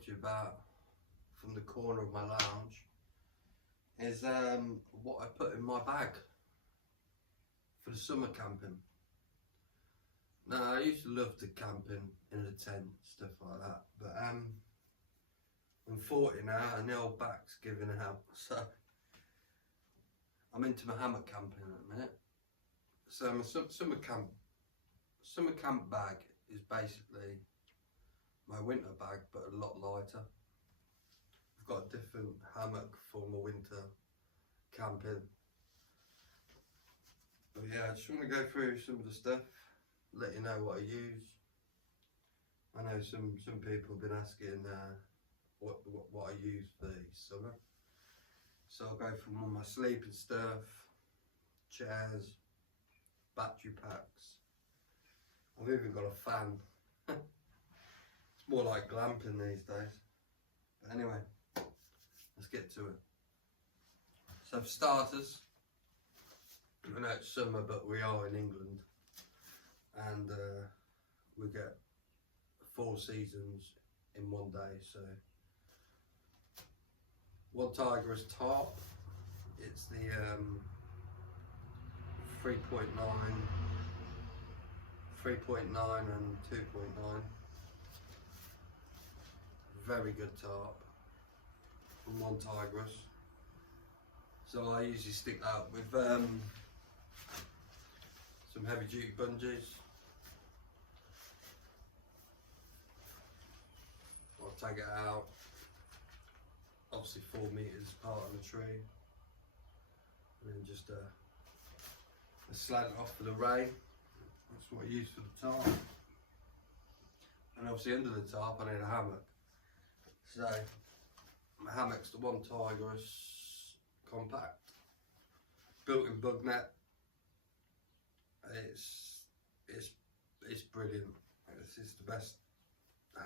talk to you about from the corner of my lounge is what I put in my bag for the summer camping. Now, I used to love to camping in a tent, stuff like that, but I'm 40 now and the old back's giving out, so I'm into my hammock camping at the minute. So my summer camp bag is basically my winter bag, but a lot lighter. I've got a different hammock for my winter camping. But yeah, I just want to go through some of the stuff, let you know what I use. I know some people have been asking what I use for the summer. So I'll go from all my sleeping stuff, chairs, battery packs. I've even got a fan. It's more like glamping these days. But anyway, let's get to it. So for starters, I know it's summer, but we are in England, and we get 4 seasons in one day. So one Tigris tarp, it's the 3.9 and 2.9. Very good tarp from one Tigris. So I usually stick that with some heavy duty bungees. I'll take it out, obviously 4 meters apart on the tree, and then just slant it off for the rain. That's what I use for the tarp. And obviously under the tarp I need a hammock. So my hammock's the one Tigris compact, built-in bug net. It's brilliant. It's the best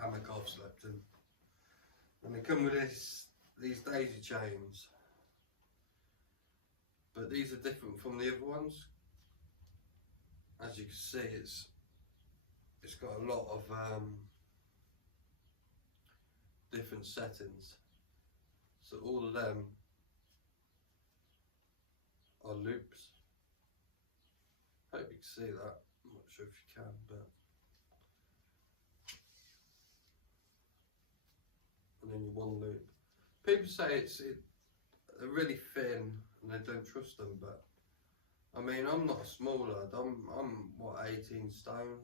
hammock I've slept in. And they come with these daisy chains, but these are different from the other ones. As you can see, it's got a lot of different settings. So all of them are loops. Hope you can see that. I'm not sure if you can, but and then your one loop. People say they're really thin and they don't trust them, but I mean, I'm not a small lad. I'm what, 18 stone,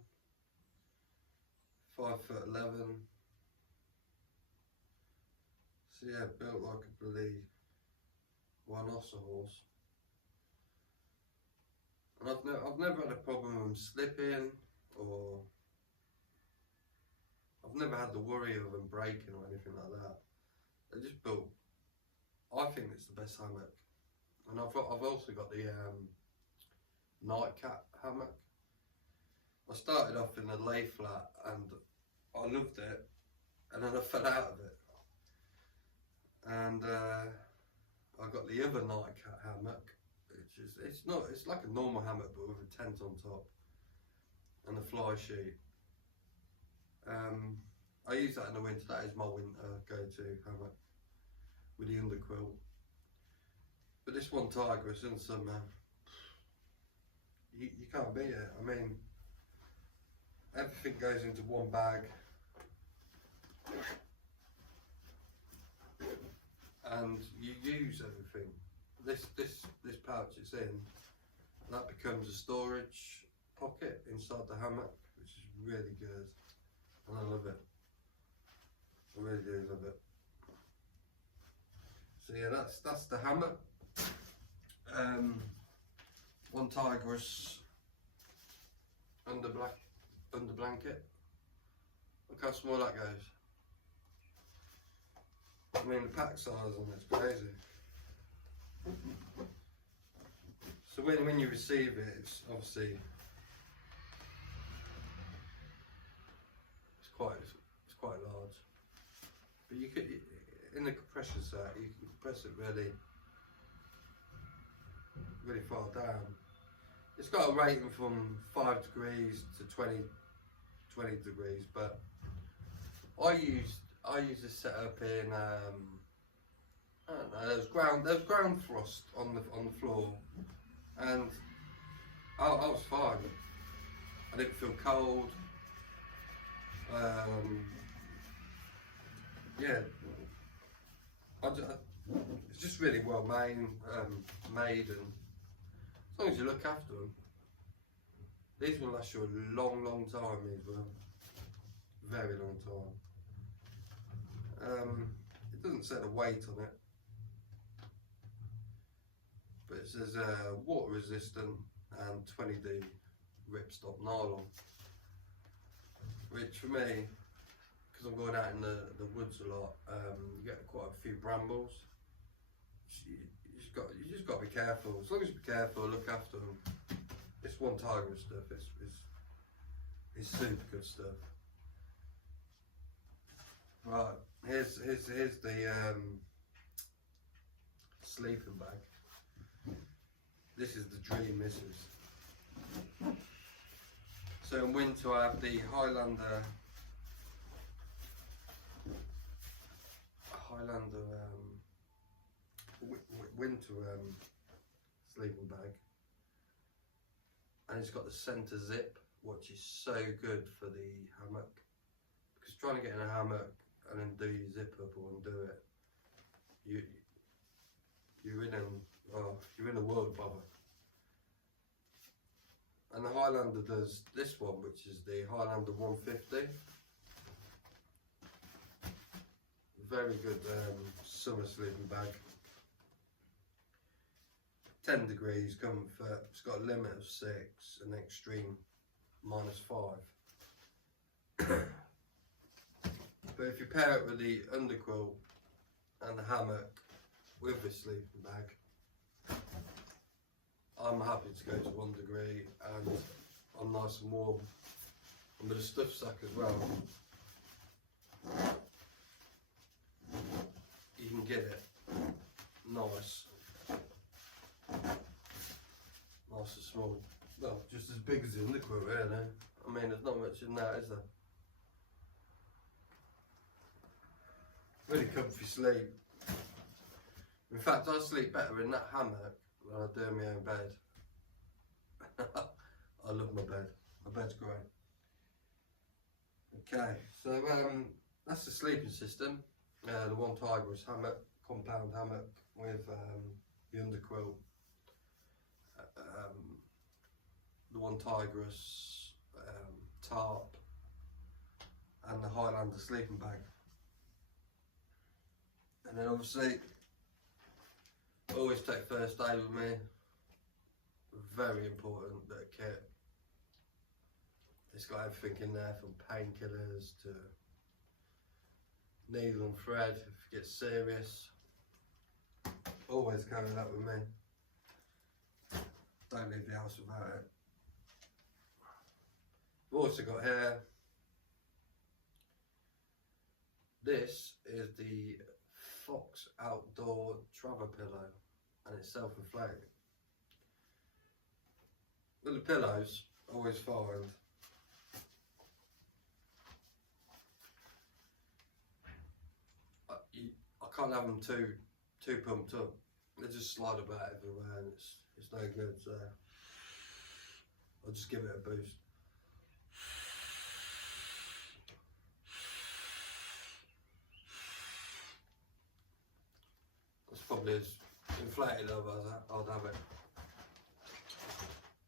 5'11". So yeah, built like a bloody rhinoceros. And I've never had a problem with them slipping, or I've never had the worry of them breaking or anything like that. They're just built. I think it's the best hammock. And I've also got the nightcap hammock. I started off in the lay flat and I loved it, and then I fell out of it. And I got the other nightcap hammock, which is it's like a normal hammock but with a tent on top and a fly sheet. I use that in the winter. That is my winter go-to hammock with the underquilt. But this one Tigris in summer, you can't beat it. I mean, everything goes into one bag, and you use everything. This pouch it's in, that becomes a storage pocket inside the hammock, which is really good, and I love it. I really do love it. So yeah, that's the hammock. One Tigris under blanket. Look how small that goes. I mean, the pack size on it's crazy. So when you receive it, it's obviously it's quite large. But you could, in the compression set, you can compress it really far down. It's got a rating from 5 degrees to 20 degrees, but I used I use this setup in I don't know. There was ground frost on the floor, and I was fine. I didn't feel cold. Yeah, it's just really well made, and as long as you look after them, these will last you a long, long time. These will, very long time. It doesn't say the weight on it, but it says water resistant and 20D ripstop nylon, which for me, because I'm going out in the woods a lot, you get quite a few brambles. You just got to be careful. As long as you be careful, look after them. This One Tiger stuff is super good stuff. Right, here's the sleeping bag. This is the dream. This is. So in winter I have the Highlander winter sleeping bag, and it's got the centre zip, which is so good for the hammock, because trying to get in a hammock and then do your zip up or undo it, you're in a world of bother. And the Highlander does this one, which is the Highlander 150. Very good summer sleeping bag. 10 degrees comfort. It's got a limit of 6 and extreme -5. But if you pair it with the underquilt and the hammock with the sleeping bag, I'm happy to go to 1 degree, and I'm nice and warm. And with a stuff sack as well, you can get it nice and small. Well, just as big as the underquilt, really. I mean, there's not much in that, is there? Really comfy sleep. In fact, I sleep better in that hammock than I do in my own bed. I love my bed. My bed's great. Okay, so that's the sleeping system. The One Tigress hammock, compound hammock with the underquilt. The One Tigress tarp, and the Highlander sleeping bag. And then obviously, always take first aid with me. Very important, that kit. It's got everything in there, from painkillers to needle and thread if it gets serious. Always carry that with me. Don't leave the house without it. I've also got here, this is the Fox Outdoor Travel Pillow, and it's self-inflating. With the pillows, I always find I can't have them too pumped up. They just slide about everywhere, and it's no good. So I'll just give it a boost. That's probably as inflated as I'd have it.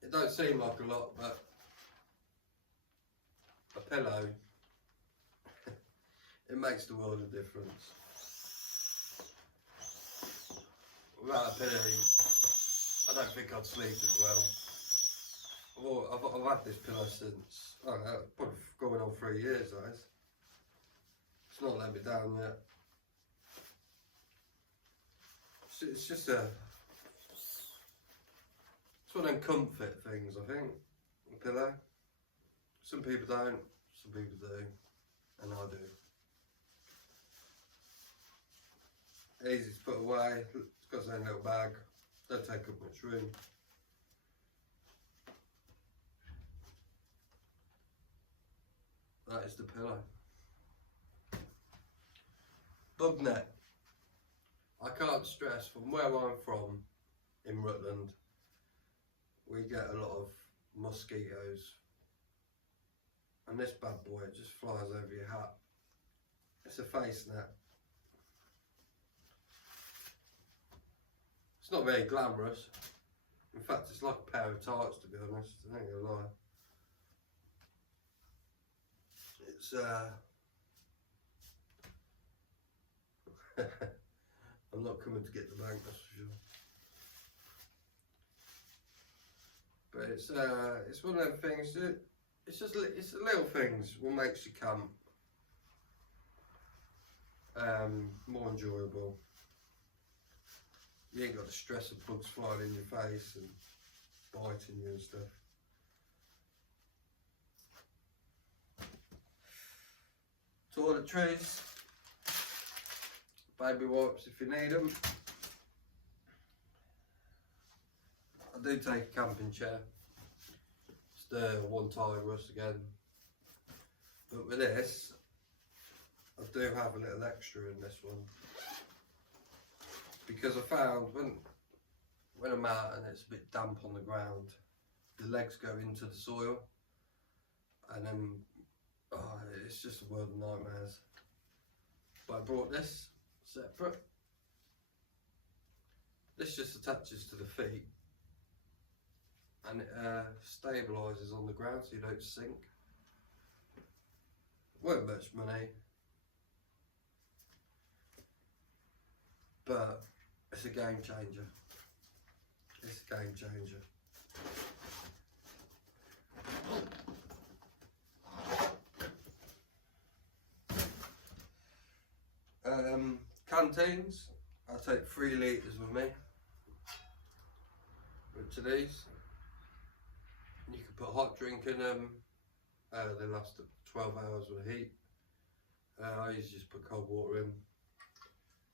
It don't seem like a lot, but a pillow, it makes the world of difference. Without a pillow, I don't think I'd sleep as well. I've had this pillow since, I don't know, probably going on 3 years, that is. It's not let me down yet. It's just it's one of them comfort things, I think, a pillow. Some people don't, some people do, and I do. Easy to put away, it's got its own little bag, don't take up much room. That is the pillow. Bug net. I can't stress, from where I'm from in Rutland, we get a lot of mosquitoes, and this bad boy, it just flies over your hat. It's a face net. It's not very glamorous. In fact, it's like a pair of tights, to be honest. I ain't gonna lie. It's I'm not coming to get the bank, that's for sure. But it's one of them things that it's the little things what makes your camp more enjoyable. You ain't got the stress of bugs flying in your face and biting you and stuff. Toiletries, baby wipes if you need them. I do take a camping chair. It's the one tire rust again. But with this, I do have a little extra in this one. Because I found when I'm out and it's a bit damp on the ground, the legs go into the soil, and then it's just a world of nightmares. But I brought this separate. This just attaches to the feet, and it stabilises on the ground so you don't sink. Weren't much money, but it's a game changer. It's a game changer. Canteens, I take 3 litres with me, which are these. You can put hot drink in them, they last 12 hours with heat. I usually just put cold water in.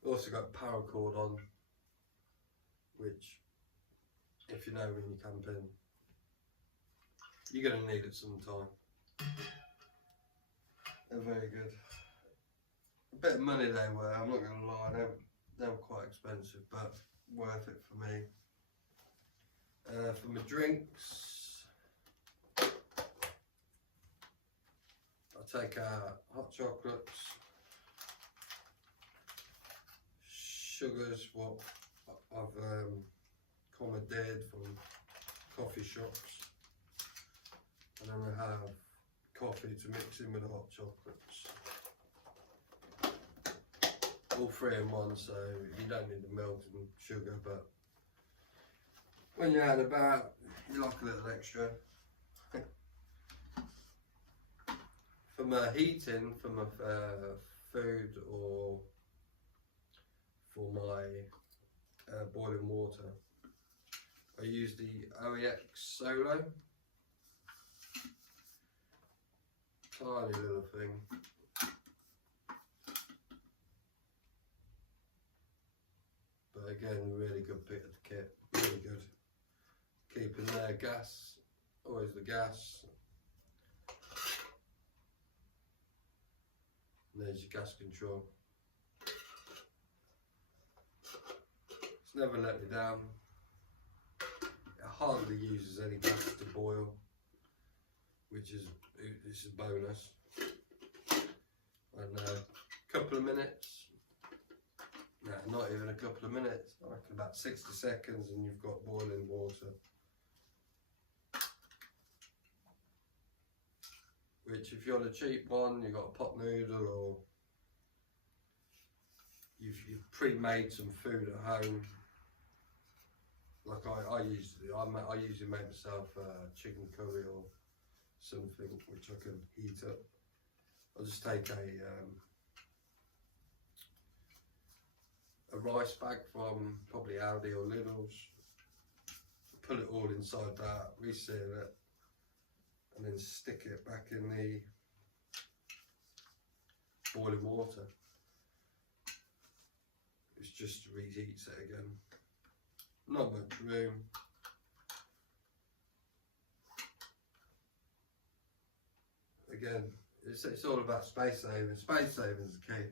Also got paracord on, which, if you know when you're camping, you're going to need it sometime. They're very good. A bit of money they were, I'm not going to lie, they were quite expensive, but worth it for me. For my drinks, I take hot chocolates, sugars, what I've commandeered from coffee shops, and then I have coffee to mix in with the hot chocolates. All 3 in one, so you don't need the milk and sugar, but when you're out and about, you like a little extra. For my heating, for my food, or for my boiling water, I use the OEX Solo. Tiny little thing. But again, really good bit of the kit, really good. Keeping their gas, always the gas. And there's your gas control. It's never let me down. It hardly uses any gas to boil, which is a bonus. And a couple of minutes. No, not even a couple of minutes. I reckon about 60 seconds and you've got boiling water. Which, if you're on a cheap one, you've got a pot noodle, or you've pre-made some food at home. Like I usually do. I usually make myself chicken curry or something which I can heat up. I'll just take a rice bag from probably Aldi or Lidl's, put it all inside that, reseal it, and then stick it back in the boiling water. It's just reheats it again. Not much room. Again, it's all about space saving. Space saving is the key.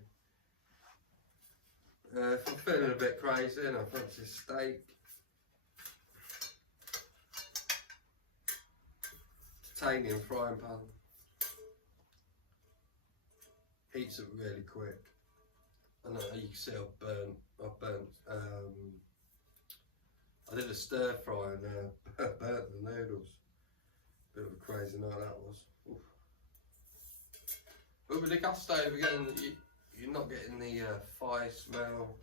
If I'm feeling a bit crazy and I fancy a steak, titanium frying pan. Heats up really quick. And you can see I've burnt, I did a stir fry and burnt the noodles. Bit of a crazy night that was. Oof. But with the gas stove again, you're not getting the fire smell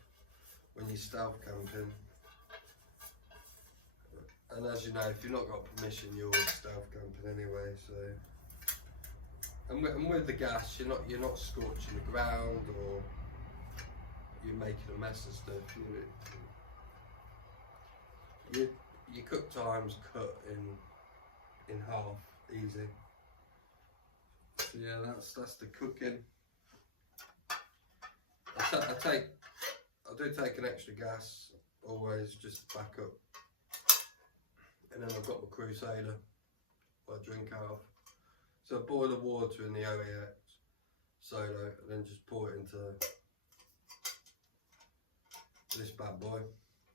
when you're stealth camping. And as you know, if you've not got permission, you're stealth camping anyway. So, and with the gas, you're not scorching the ground or you're making a mess of stuff. Your cook time's cut in half, easy. So yeah, that's the cooking. I do take an extra gas always, just to back up. And then I've got my Crusader, what I drink out of. So I boil the water in the OEX Solo and then just pour it into this bad boy,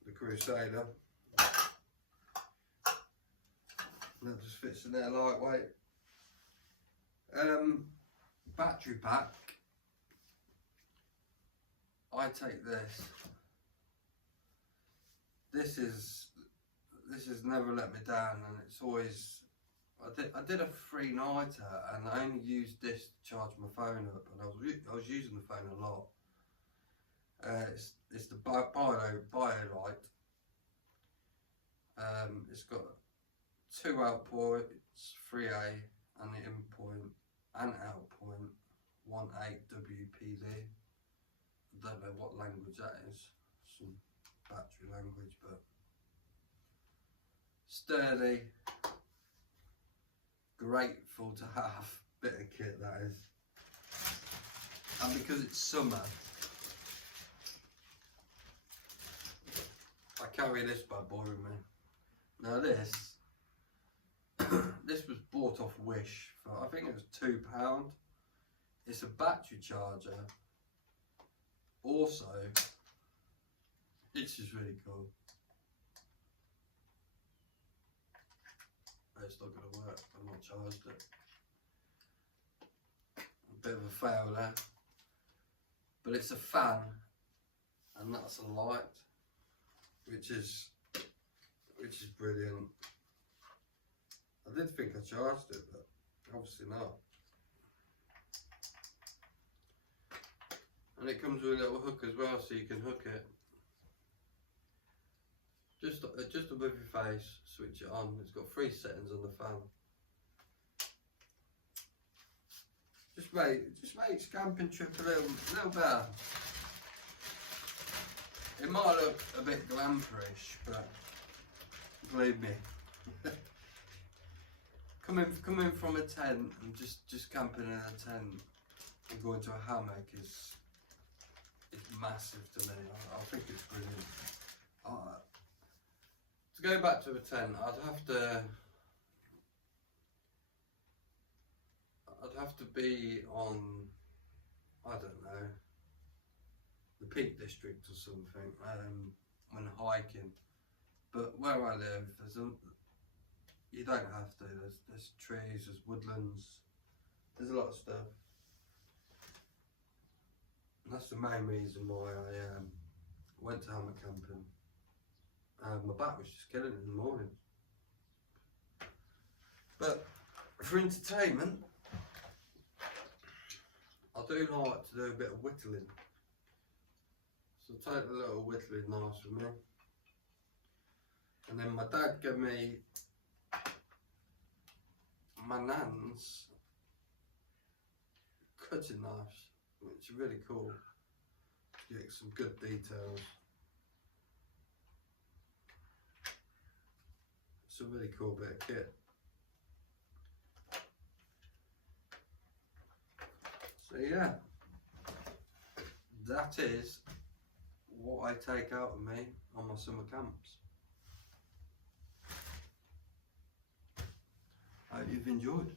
the Crusader. And that just fits in there lightweight. Battery pack. I take this. This has never let me down, and it's always. I did a 3-nighter, and I only used this to charge my phone up, and I was using the phone a lot. It's the BioLite. It's got 2 outputs, 3A, and the in point and out point, 1.8 WPD. I don't know what language that is, some battery language, but sturdy, grateful to have bit of kit that is. And because it's summer, I carry this bad boy with me. Now this was bought off Wish for, I think it was £2. It's a battery charger. Also, it's just really cool. It's not going to work, I've not charged it. A bit of a fail there. But it's a fan, and that's a light, which is brilliant. I did think I charged it, but obviously not. And it comes with a little hook as well, so you can hook it just above your face. Switch it on. It's got 3 settings on the fan. Just makes camping trip a little better. It might look a bit glamperish, but believe me, coming from a tent and just camping in a tent and going to a hammock is massive to me. I think it's brilliant. To go back to a tent, I'd have to be on, I don't know, the Peak District or something when hiking. But where I live, you don't have to. There's trees, there's woodlands, there's a lot of stuff. And that's the main reason why I went to hammock camping. My back was just killing it in the morning. But for entertainment, I do like to do a bit of whittling. So I take the little whittling knives with me. And then my dad gave me my nan's cutting knives, which are really cool. You get some good details. It's a really cool bit of kit. So yeah, that is what I take out of me on my summer camps. I hope you've enjoyed.